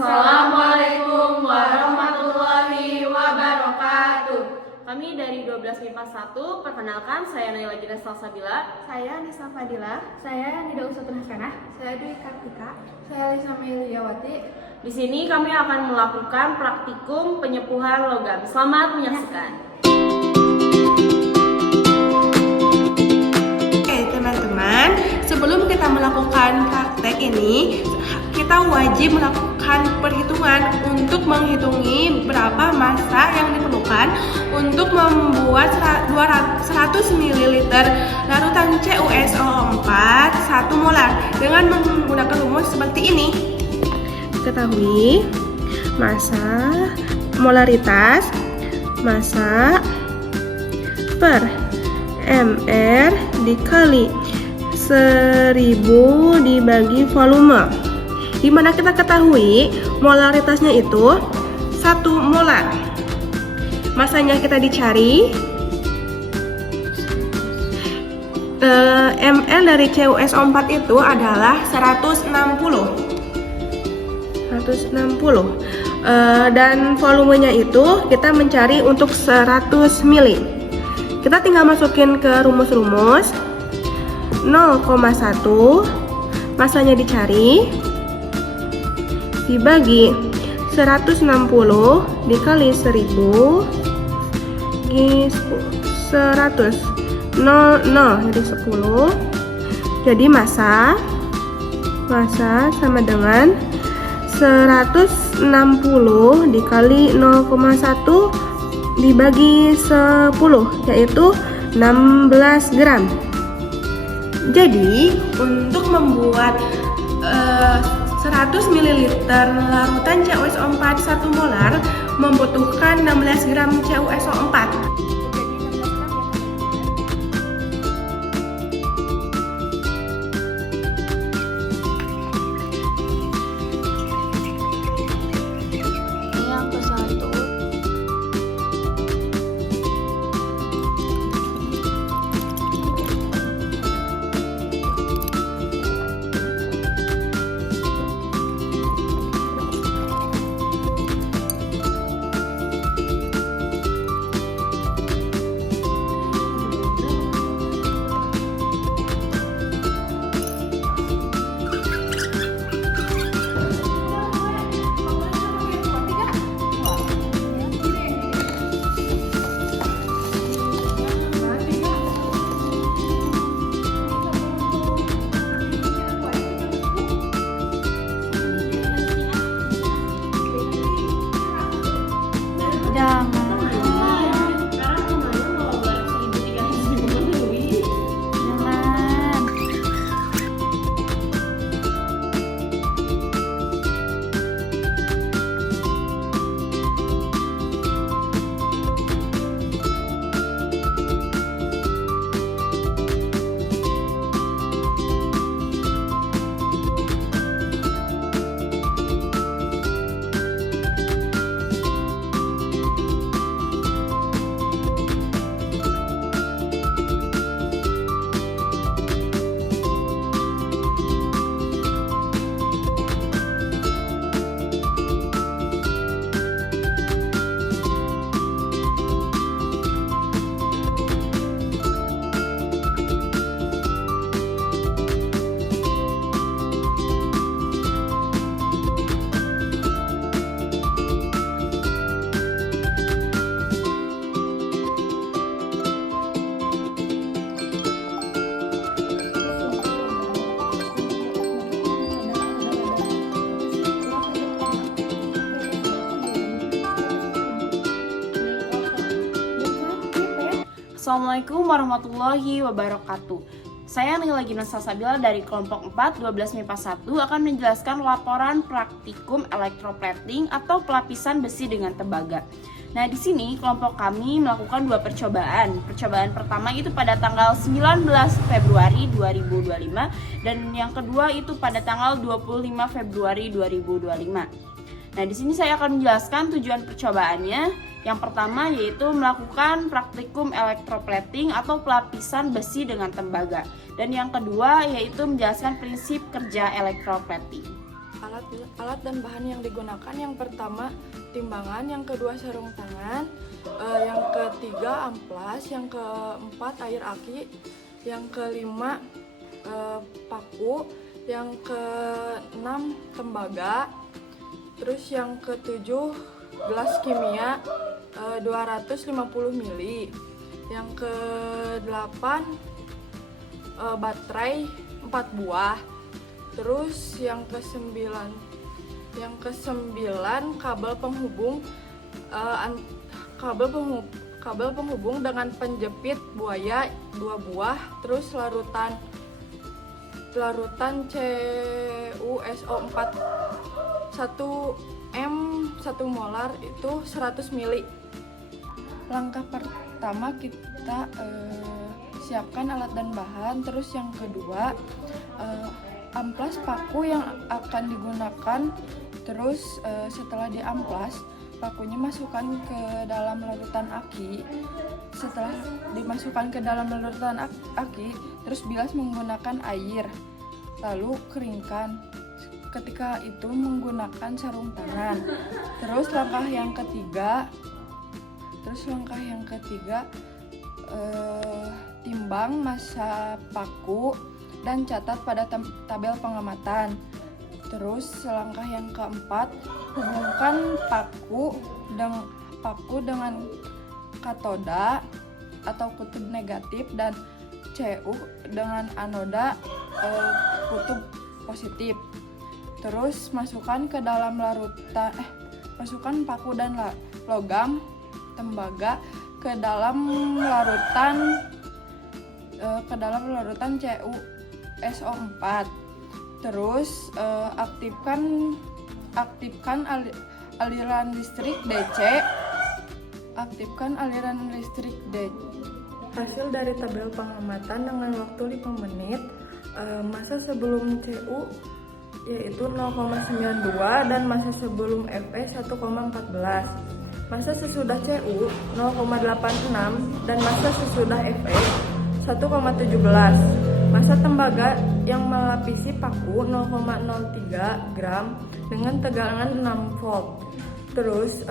Assalamualaikum warahmatullahi wabarakatuh. Kami dari 12 MIPA 1, perkenalkan saya Naila Gina Salsabila. Saya Nisa Fadila. Saya Nida Usatul Hasanah. Saya Dwi Kartika. Saya Lisa Meliyawati. Di sini kami akan melakukan praktikum penyepuhan logam. Selamat menyaksikan. Oke teman-teman, sebelum kita melakukan praktek ini, kita wajib melakukan perhitungan untuk menghitungi berapa massa yang diperlukan untuk membuat 100 ml larutan CuSO4 1 molar dengan menggunakan rumus seperti ini. Ketahui massa molaritas massa per mR dikali 1000 dibagi volume, di mana kita ketahui molaritasnya itu 1 molar. Masanya kita dicari, ml dari CuSO4 itu adalah 160, dan volumenya itu kita mencari untuk 100 ml. Kita tinggal masukin ke rumus-rumus. 0,1 masanya dicari dibagi 160 dikali 1000 di 100 jadi 10. Jadi massa sama dengan 160 dikali 0,1 dibagi 10, yaitu 16 gram. Jadi untuk membuat 100 ml larutan CuSO4 1 molar membutuhkan 16 gram CuSO4. Yang ke-1. Assalamualaikum warahmatullahi wabarakatuh. Saya Naila Gina Salsabila dari kelompok 4 12 MIPA 1 akan menjelaskan laporan praktikum elektroplating atau pelapisan besi dengan tembaga. Nah, di sini kelompok kami melakukan 2 percobaan. Percobaan pertama itu pada tanggal 19 Februari 2025 dan yang kedua itu pada tanggal 25 Februari 2025. Nah, di sini saya akan menjelaskan tujuan percobaannya. Yang pertama yaitu melakukan praktikum elektroplating atau pelapisan besi dengan tembaga. Dan yang kedua yaitu menjelaskan prinsip kerja elektroplating. Alat dan bahan yang digunakan, yang pertama timbangan, yang kedua sarung tangan, yang ketiga amplas, yang keempat air aki, yang kelima paku, yang keenam tembaga, terus yang ketujuh gelas kimia 250 ml, yang kedelapan baterai 4 buah. Terus yang kesembilan kabel penghubung kabel penghubung dengan penjepit buaya 2 buah. Terus larutan CuSO4 1 molar itu 100 ml. Langkah pertama kita siapkan alat dan bahan. Terus yang kedua amplas paku yang akan digunakan. Terus setelah diamplas, pakunya masukkan ke dalam larutan aki. Setelah dimasukkan ke dalam larutan aki, terus bilas menggunakan air, lalu keringkan. Ketika itu menggunakan sarung tangan. Terus langkah yang ketiga timbang massa paku dan catat pada tabel pengamatan. Terus langkah yang keempat, hubungkan paku dengan katoda atau kutub negatif dan Cu dengan anoda kutub positif. Terus masukkan ke dalam masukkan paku dan logam tembaga ke dalam larutan CuSO4. Terus aktifkan aliran listrik DC. Hasil dari tabel pengamatan dengan waktu 5 menit. Masa sebelum Cu yaitu 0,92 dan masa sebelum Fe 1,14. Masa sesudah Cu 0,86 dan masa sesudah Fe 1,17. Masa tembaga yang melapisi paku 0,03 gram dengan tegangan 6 volt. Terus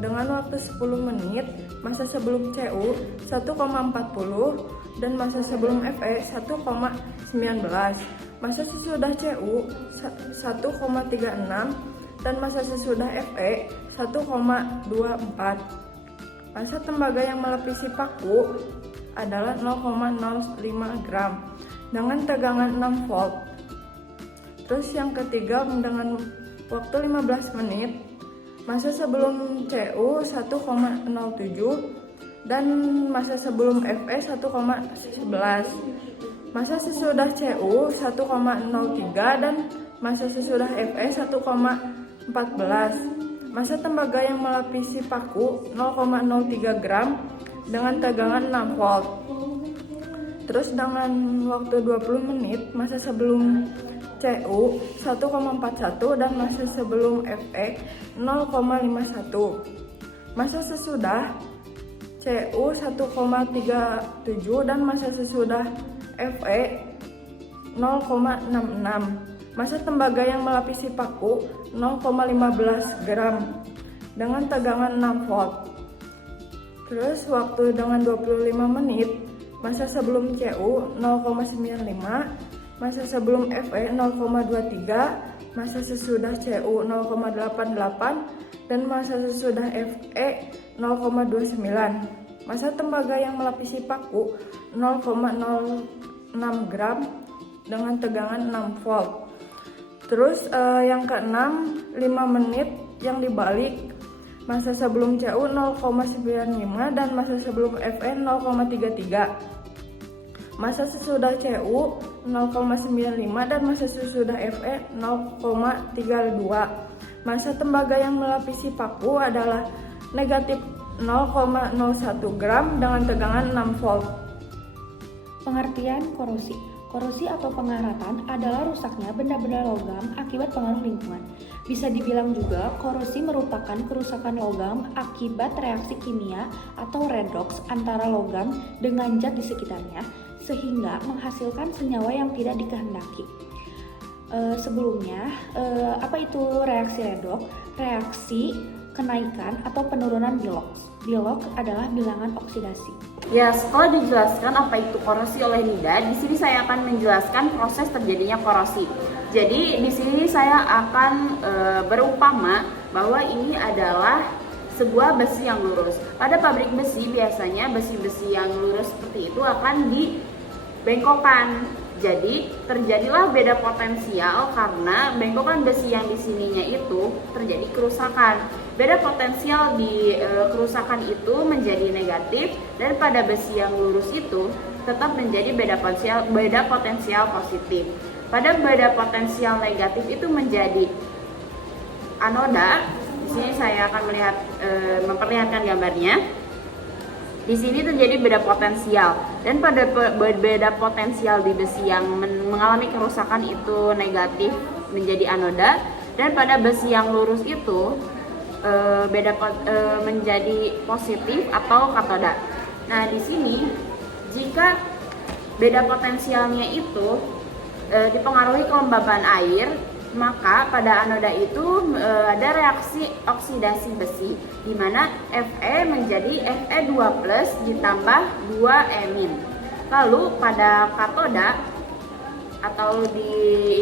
dengan waktu 10 menit, masa sebelum Cu 1,40 dan masa sebelum Fe 1,19. Masa sesudah Cu 1,36 dan masa sesudah Fe 1,24. Masa tembaga yang melapisi paku adalah 0,05 gram dengan tegangan 6 volt. Terus yang ketiga dengan waktu 15 menit, masa sebelum Cu 1,07 dan masa sebelum Fe 1,11. Masa sesudah Cu 1,03 dan masa sesudah Fe 1,14. Masa tembaga yang melapisi paku 0,03 gram dengan tegangan 6 volt. Terus dengan waktu 20 menit, masa sebelum Cu 1,41 dan masa sebelum Fe 0,51. Masa sesudah Cu 1,37 dan masa sesudah Fe 0,66. Masa tembaga yang melapisi paku 0,15 gram dengan tegangan 6 volt. Terus waktu dengan 25 menit, masa sebelum Cu 0,95, masa sebelum Fe 0,23, masa sesudah Cu 0,88 dan masa sesudah Fe 0,29. Masa tembaga yang melapisi paku 0,06 gram dengan tegangan 6 volt. Terus yang keenam, 5 menit yang dibalik. Masa sebelum Cu 0,95 dan masa sebelum Fe 0,33. Masa sesudah Cu 0,95 dan masa sesudah Fe 0,32. Masa tembaga yang melapisi paku adalah negatif 0,01 gram dengan tegangan 6 volt. Pengertian korosi. Korosi atau pengaratan adalah rusaknya benda-benda logam akibat pengaruh lingkungan. Bisa dibilang juga korosi merupakan kerusakan logam akibat reaksi kimia atau redoks antara logam dengan zat di sekitarnya sehingga menghasilkan senyawa yang tidak dikehendaki. Sebelumnya, apa itu reaksi redoks? Reaksi kenaikan atau penurunan Bilog. Bilog adalah bilangan oksidasi. Ya, setelah dijelaskan apa itu korosi oleh Nida, di sini saya akan menjelaskan proses terjadinya korosi. Jadi di sini saya akan berumpama bahwa ini adalah sebuah besi yang lurus. Pada pabrik besi biasanya besi-besi yang lurus seperti itu akan dibengkokkan. Jadi terjadilah beda potensial karena bengkokan besi yang di sininya itu terjadi kerusakan. Beda potensial di kerusakan itu menjadi negatif dan pada besi yang lurus itu tetap menjadi beda potensial positif. Pada beda potensial negatif itu menjadi anoda. Di sini saya akan memperlihatkan gambarnya. Di sini terjadi beda potensial dan pada beda potensial di besi yang mengalami kerusakan itu negatif menjadi anoda dan pada besi yang lurus itu menjadi positif atau katoda. Nah, di sini jika beda potensialnya itu dipengaruhi kelembaban air, maka pada anoda itu ada reaksi oksidasi besi di mana Fe menjadi Fe2+ ditambah 2E-. Lalu pada katoda atau di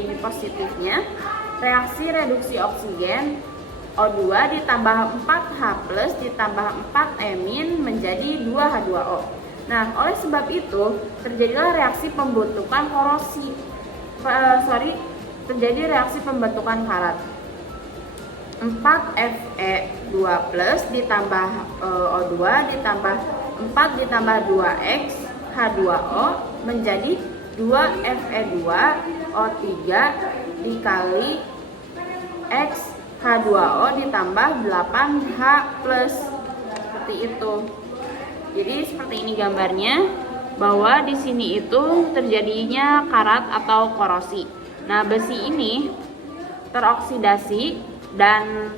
ini positifnya, reaksi reduksi oksigen O2 ditambah 4H+ ditambah 4E- menjadi 2H2O. Nah, oleh sebab itu terjadilah reaksi pembentukan terjadi reaksi pembentukan karat. 4Fe2+ ditambah O2 ditambah 4 ditambah 2X H2O menjadi 2Fe2O3 dikali X H2O ditambah 8H+. Seperti itu. Jadi seperti ini gambarnya, bahwa di sini itu terjadinya karat atau korosi. Nah, besi ini teroksidasi dan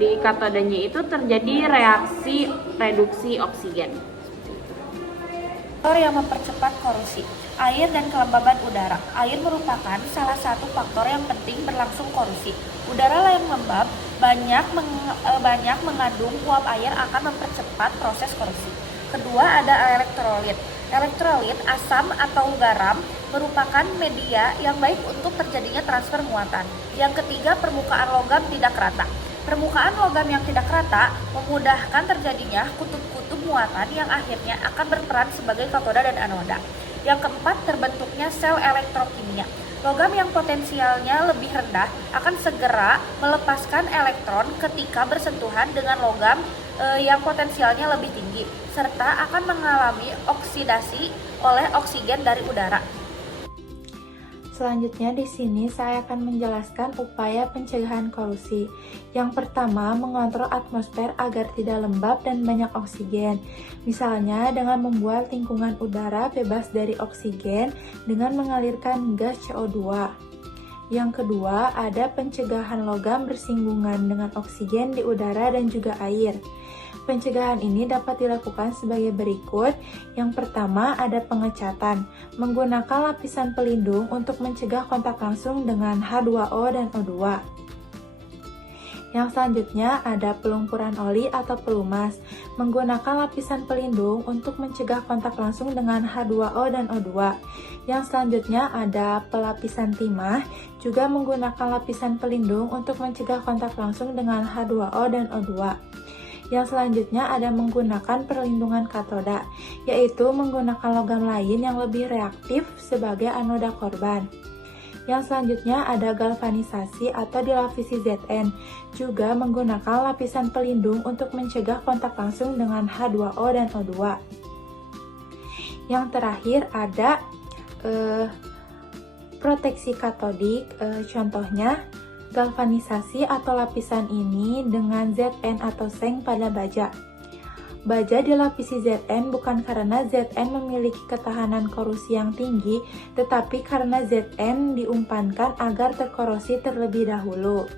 di katodanya itu terjadi reaksi reduksi oksigen. Faktor yang mempercepat korosi. Air dan kelembaban udara. Air merupakan salah satu faktor yang penting berlangsung korosi. Udara yang lembab banyak mengandung uap air akan mempercepat proses korosi. Kedua, ada elektrolit. Elektrolit, asam atau garam, merupakan media yang baik untuk terjadinya transfer muatan. Yang ketiga, permukaan logam tidak rata. Permukaan logam yang tidak rata memudahkan terjadinya kutub-kutub muatan yang akhirnya akan berperan sebagai katoda dan anoda. Yang keempat, terbentuknya sel elektrokimia. Logam yang potensialnya lebih rendah akan segera melepaskan elektron ketika bersentuhan dengan logam yang potensialnya lebih tinggi, serta akan mengalami oksidasi oleh oksigen dari udara. Selanjutnya di sini saya akan menjelaskan upaya pencegahan korosi. Yang pertama, mengontrol atmosfer agar tidak lembab dan banyak oksigen. Misalnya dengan membuat lingkungan udara bebas dari oksigen dengan mengalirkan gas CO2. Yang kedua, ada pencegahan logam bersinggungan dengan oksigen di udara dan juga air. Pencegahan ini dapat dilakukan sebagai berikut. Yang pertama, ada pengecatan, menggunakan lapisan pelindung untuk mencegah kontak langsung dengan H2O dan O2. Yang selanjutnya ada pelumpuran oli atau pelumas, menggunakan lapisan pelindung untuk mencegah kontak langsung dengan H2O dan O2. Yang selanjutnya ada pelapisan timah, juga menggunakan lapisan pelindung untuk mencegah kontak langsung dengan H2O dan O2. Yang selanjutnya ada menggunakan perlindungan katoda, yaitu menggunakan logam lain yang lebih reaktif sebagai anoda korban. Yang selanjutnya ada galvanisasi atau dilapisi Zn, juga menggunakan lapisan pelindung untuk mencegah kontak langsung dengan H2O dan O2. Yang terakhir ada proteksi katodik, contohnya galvanisasi atau lapisan ini dengan Zn atau seng pada baja. Baja dilapisi Zn bukan karena Zn memiliki ketahanan korosi yang tinggi, tetapi karena Zn diumpankan agar terkorosi terlebih dahulu.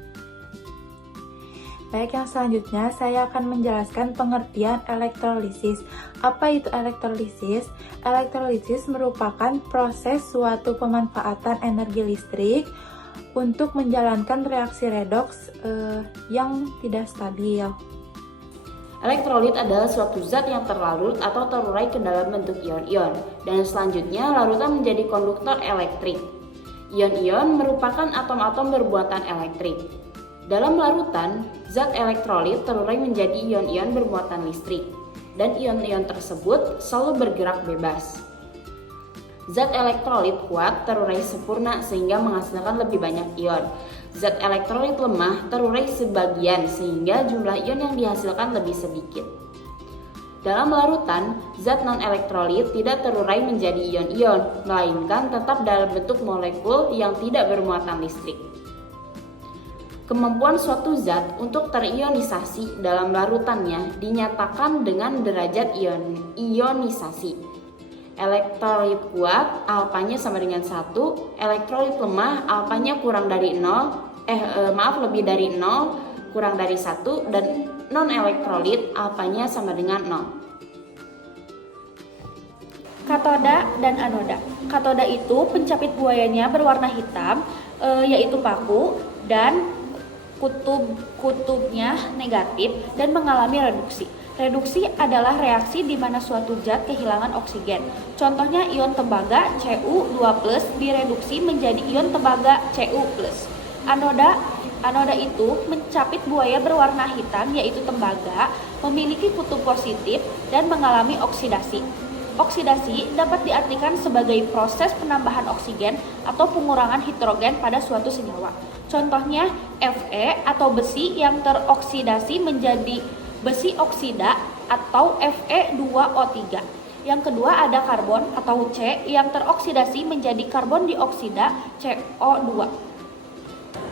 Baik, yang selanjutnya saya akan menjelaskan pengertian elektrolisis. Apa itu elektrolisis? Elektrolisis merupakan proses suatu pemanfaatan energi listrik untuk menjalankan reaksi redoks yang tidak stabil. Elektrolit adalah suatu zat yang terlarut atau terurai ke dalam bentuk ion-ion, dan selanjutnya larutan menjadi konduktor elektrik. Ion-ion merupakan atom-atom bermuatan elektrik. Dalam larutan, zat elektrolit terurai menjadi ion-ion bermuatan listrik, dan ion-ion tersebut selalu bergerak bebas. Zat elektrolit kuat terurai sempurna sehingga menghasilkan lebih banyak ion. Zat elektrolit lemah terurai sebagian sehingga jumlah ion yang dihasilkan lebih sedikit. Dalam larutan, zat non-elektrolit tidak terurai menjadi ion-ion, melainkan tetap dalam bentuk molekul yang tidak bermuatan listrik. Kemampuan suatu zat untuk terionisasi dalam larutannya dinyatakan dengan derajat ionisasi. Elektrolit kuat alfanya sama dengan 1, elektrolit lemah alfanya lebih dari 0, kurang dari 1, dan non-elektrolit alfanya sama dengan 0. Katoda dan anoda. Katoda itu pencapit buayanya berwarna hitam, yaitu paku, dan kutubnya negatif dan mengalami reduksi. Reduksi adalah reaksi di mana suatu zat kehilangan oksigen. Contohnya ion tembaga Cu2+ direduksi menjadi ion tembaga Cu+. Anoda itu mencapit buaya berwarna hitam yaitu tembaga, memiliki kutub positif dan mengalami oksidasi. Oksidasi dapat diartikan sebagai proses penambahan oksigen atau pengurangan hidrogen pada suatu senyawa. Contohnya Fe atau besi yang teroksidasi menjadi besi oksida atau Fe2O3. Yang kedua ada karbon atau C yang teroksidasi menjadi karbon dioksida CO2.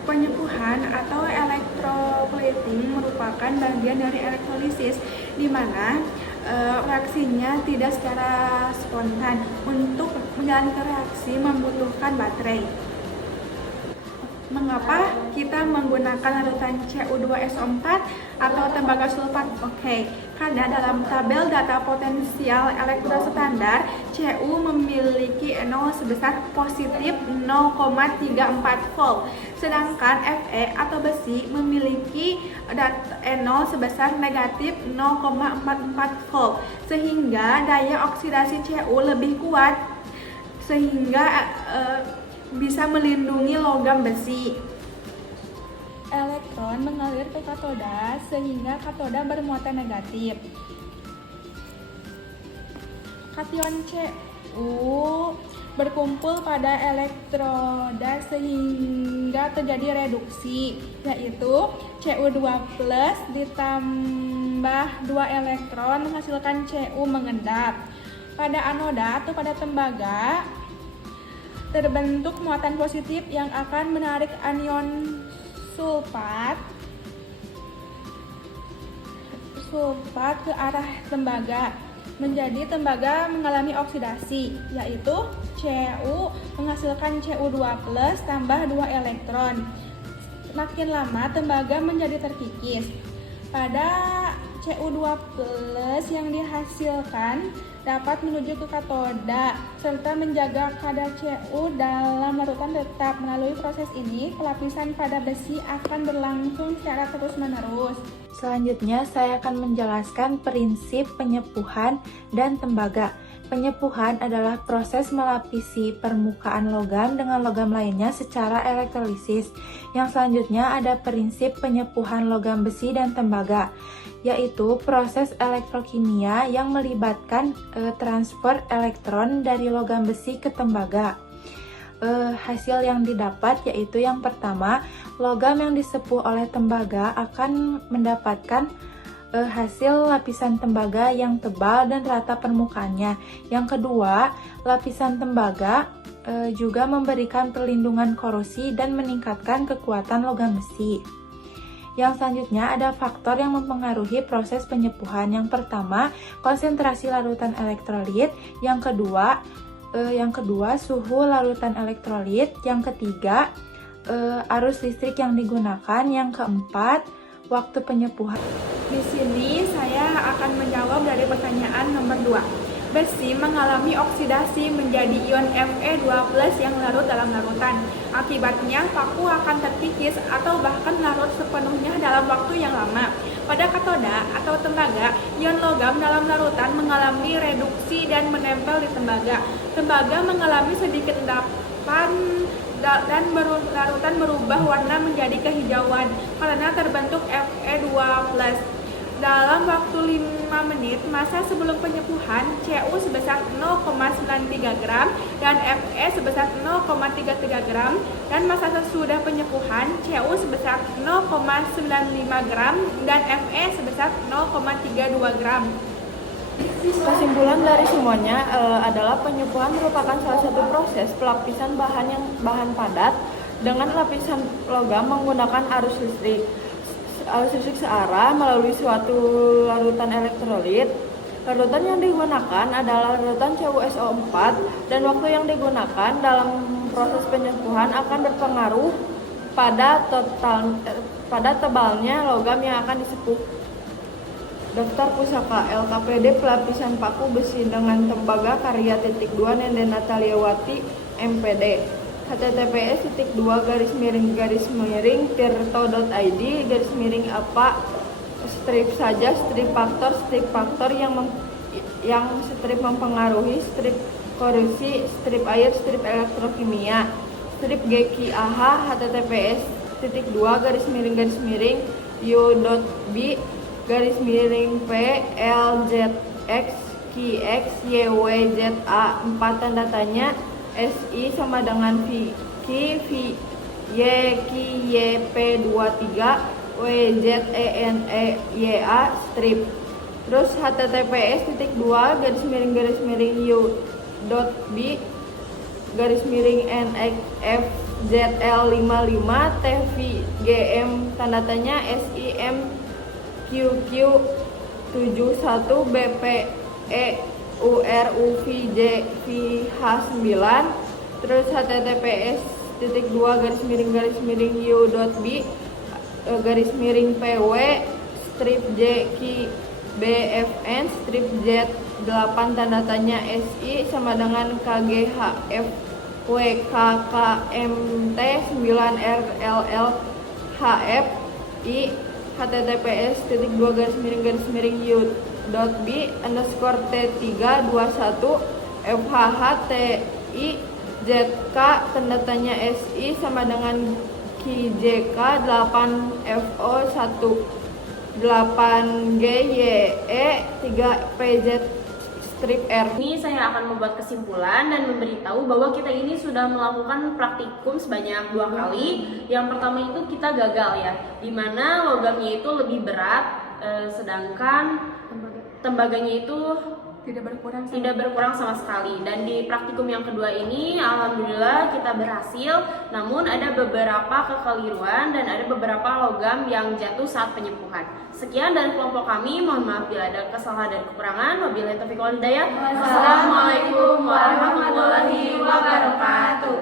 Penyepuhan atau electroplating merupakan bagian dari elektrolisis di mana reaksinya tidak secara spontan. Untuk menjalankan reaksi membutuhkan baterai. Mengapa kita menggunakan larutan Cu2SO4 atau tembaga sulfat? Karena dalam tabel data potensial elektroda standar, Cu memiliki nol sebesar positif 0,34 volt, sedangkan Fe atau besi memiliki nol sebesar negatif 0,44 volt, sehingga daya oksidasi Cu lebih kuat, sehingga bisa melindungi logam besi. Elektron mengalir ke katoda sehingga katoda bermuatan negatif. Kation Cu berkumpul pada elektroda sehingga terjadi reduksi, yaitu Cu2+ ditambah 2 elektron menghasilkan Cu mengendap. Pada anoda atau pada tembaga terbentuk muatan positif yang akan menarik anion sulfat ke arah tembaga. Menjadi tembaga mengalami oksidasi, yaitu Cu menghasilkan Cu2+ tambah 2 elektron. Makin lama tembaga menjadi terkikis. Pada Cu2+ yang dihasilkan dapat menuju ke katoda serta menjaga kadar Cu dalam larutan tetap. Melalui proses ini, pelapisan pada besi akan berlangsung secara terus-menerus. Selanjutnya, saya akan menjelaskan prinsip penyepuhan dan tembaga. Penyepuhan adalah proses melapisi permukaan logam dengan logam lainnya secara elektrolisis. Yang selanjutnya ada prinsip penyepuhan logam besi dan tembaga, yaitu proses elektrokimia yang melibatkan transfer elektron dari logam besi ke tembaga. Hasil yang didapat yaitu yang pertama, logam yang disepuh oleh tembaga akan mendapatkan hasil lapisan tembaga yang tebal dan rata permukaannya. Yang kedua, lapisan tembaga juga memberikan perlindungan korosi dan meningkatkan kekuatan logam besi. Yang selanjutnya ada faktor yang mempengaruhi proses penyepuhan. Yang pertama, konsentrasi larutan elektrolit. Yang kedua, suhu larutan elektrolit. Yang ketiga, arus listrik yang digunakan. Yang keempat, waktu penyepuhan. Di sini saya akan menjawab dari pertanyaan nomor 2. Besi mengalami oksidasi menjadi ion Fe2+ yang larut dalam larutan. Akibatnya, paku akan terkikis atau bahkan larut sepenuhnya dalam waktu yang lama. Pada katoda atau tembaga, ion logam dalam larutan mengalami reduksi dan menempel di tembaga. Tembaga mengalami sedikit endapan dan larutan berubah warna menjadi kehijauan karena terbentuk Fe2+. Dalam waktu 5 menit, massa sebelum penyepuhan Cu sebesar 0,93 gram dan Fe sebesar 0,33 gram, dan massa sesudah penyepuhan Cu sebesar 0,95 gram dan Fe sebesar 0,32 gram. Kesimpulan dari semuanya adalah penyepuhan merupakan salah satu proses pelapisan bahan padat dengan lapisan logam menggunakan arus listrik searah melalui suatu larutan elektrolit. Larutan yang digunakan adalah larutan CuSO4 dan waktu yang digunakan dalam proses penyepuhan akan berpengaruh pada tebalnya logam yang akan disepuh. Daftar pusaka LKPD pelapisan paku besi dengan tembaga karya .2 Nenden Nataliawati MPD. https://tirto.id/apa strip saja strip faktor yang strip mempengaruhi strip korosi strip air strip elektrokimia strip GKAH https://u.b/PLZX/YWZA 4 tanda tanya SI sama dengan YP23 WZENEYA strip. Terus https://u.b/NXFZL55 TVGM tanda tanya SIMQQ71 BPEURUVJVH9. Terus https://u.b/PW strip JKBFN strip Z8 tanda tanya SI sama dengan KGHF WKKMT 9RLLHF I https://u.b_T321 FHHTI ZK tanda tanya SI sama dengan KJK 8FO 18GYE 3PZ strip R. Ini saya akan membuat kesimpulan dan memberitahu bahwa kita ini sudah melakukan praktikum sebanyak 2 kali. Yang pertama itu kita gagal ya, dimana logamnya itu lebih berat, sedangkan tembaganya itu tidak berkurang sama sekali. Dan di praktikum yang kedua ini alhamdulillah kita berhasil, namun ada beberapa kekeliruan dan ada beberapa logam yang jatuh saat penyepuhan. Sekian dari kelompok kami, mohon maaf bila ada kesalahan dan kekurangan. Wabillahi taufiq wal hidayah. Wassalamualaikum warahmatullahi wabarakatuh.